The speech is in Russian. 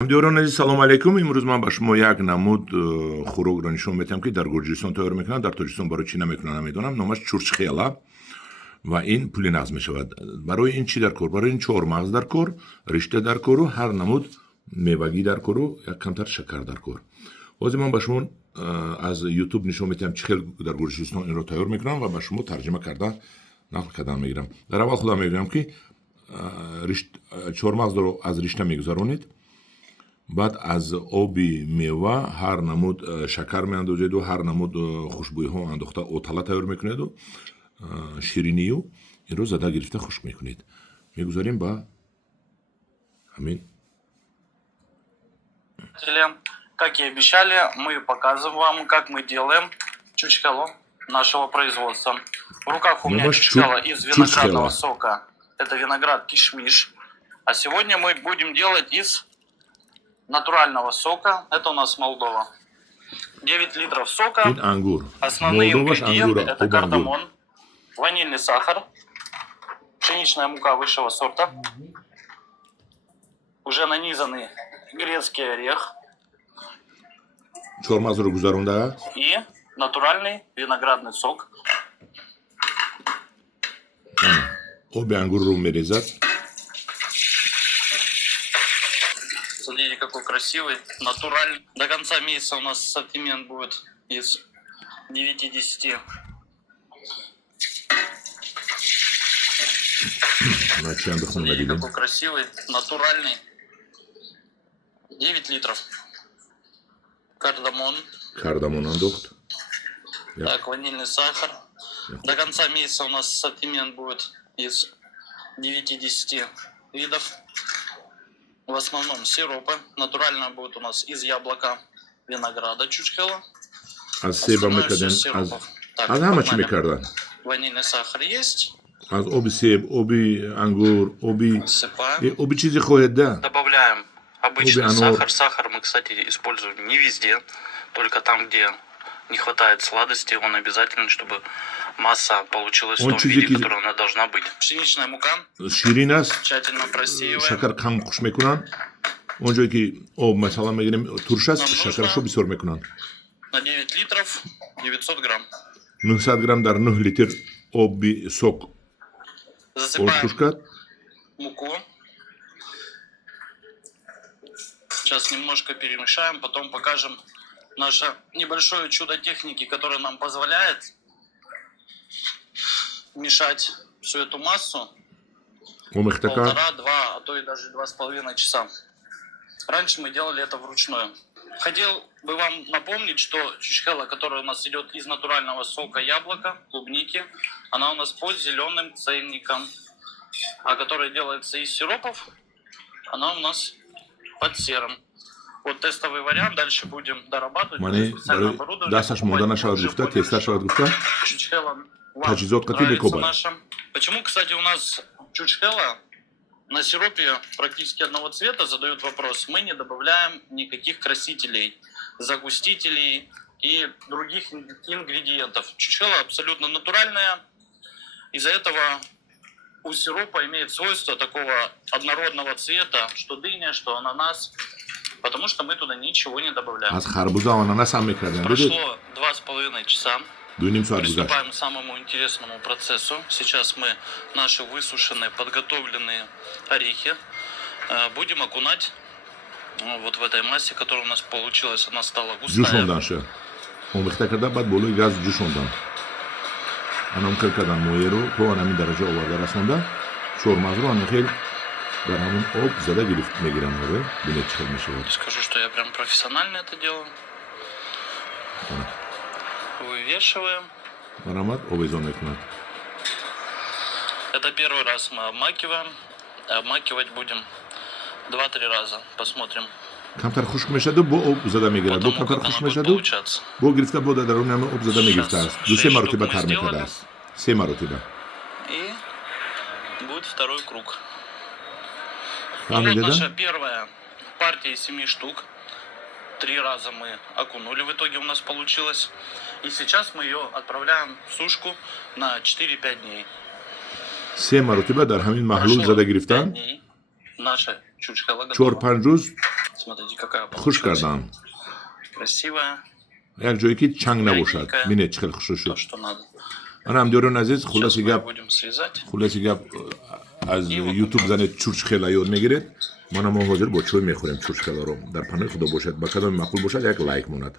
Дёрони салом алейкум. Имрӯз ман ба шумо як намуд хӯрокро нишон медиҳам, ки дар Гурҷистон тайёр мекунанд, дар Тоҷикистон барои чӣ намекунанд намедонам. Номаш чурчхела ва ин пули нағз мешавад. Барои ин чӣ дар кор? Барои ин чормағз дар кор, ришта дар кору ҳар намуд мевагӣ дар кору як камтар шакар дар кор. ҳозир ман ба шумо аз YouTube нишон медиҳам чӣ хел дар Гурҷистон инро тайёр мекунанд ва ба шумо тарҷима карда нақл кардан мегирам. Дар аввал худам мегӯям, ки чормағзро аз ришта мегузаронед. بعد از آبی میوه هر نمود شکر میاندازید و هر نمود خوشبویی‌ها انداخته اوتالا تیار میکنید و شیرینی و این رو زده گرفته خشک میکنید. میگذاریم با همین. Как и обещали, мы показываем вам, как мы делаем чучхело нашего производства. В руках у меня чучхело из виноградного сока. Это виноград кишмиш. А сегодня мы будем делать из натурального сока. Это у нас Молдова. 9 литров сока. Основные ингредиенты – это кардамон, ванильный сахар, пшеничная мука высшего сорта, уже нанизанный грецкий орех и натуральный виноградный сок. Смотрите, какой красивый, натуральный. До конца месяца у нас ассортимент будет из 9-10. Смотрите, какой красивый, натуральный. 9 литров. Кардамон. Так, ванильный сахар. До конца месяца у нас ассортимент будет из 9-10 видов. В основном сиропы. Натурально будет у нас из яблока, винограда, чучхела. Остальное все сиропов. Так, ванильный сахар есть. Добавляем обычный сахар. Сахар мы, кстати, используем не везде, только там, где не хватает сладости. Он обязательно, чтобы масса получилась в том виде, которой она должна быть. Пшеничная мука. Тщательно просеиваем. На 9 литров 900 грамм. 900 грамм дар 9 литр оби сок. Засыпаем муку. Сейчас немножко перемешаем, потом покажем наше небольшое чудо техники, которое нам позволяет мешать всю эту массу 1,5-2, а то и даже 2,5 часа. Раньше мы делали это вручную. Хотел бы вам напомнить, что чучхела, которая у нас идет из натурального сока яблока, клубники, она у нас под зеленым ценником, а которая делается из сиропов, она у нас под серым. Вот тестовый вариант, дальше будем дорабатывать. Специальное оборудование. Чучхела нравится наша. Почему, кстати, у нас чучхела на сиропе практически одного цвета? Задают вопрос. Мы не добавляем никаких красителей, загустителей и других ингредиентов. Чучхела абсолютно натуральная. Из-за этого у сиропа имеет свойство такого однородного цвета, что дыня, что ананас, потому что мы туда ничего не добавляем. Прошло 2,5 часа. Приступаем к самому интересному процессу. Сейчас мы наши высушенные, подготовленные орехи будем окунать вот в этой массе, которая у нас получилась. Она стала густая. Скажу, что я прям профессионально это делаю. Вывешиваем. Это первый раз мы обмакиваем. Обмакивать будем 2-3 раза. Посмотрим. کمتر خشک میشه و با آب زده میگیرد. دو کمتر خشک میشه با گرفته با درون هم آب زده میگیرد است. 2-3 مرتبه کار میکنه است. 3 مرتبه. И будет второй круг. Ну, вот наша первая партия из 7 штук. 3 раза мы окунули, в итоге у нас получилось. И сейчас мы ее отправляем в сушку на 4-5 дней. 3 مرتبه در همین محلول زده گرفتن. Наша чучхела 4-5 روز Смотрите, какая خوش получилась. کردم. Красивая. یک جایی که چنگ نباشد. Мягенькая. بینید چقدر خوش То, شد. что надо. من هم دیورون عزیز Сейчас خلاصی мы گپ будем срезать. خلاصی گپ از یوتیوب زنه چورچ خیلا یاد میگیرید. ما حاضر با چای میخوریم چورچ خیلا رو. در پناه خدا باشد. با کدام معقول باشد یک لایک مونت.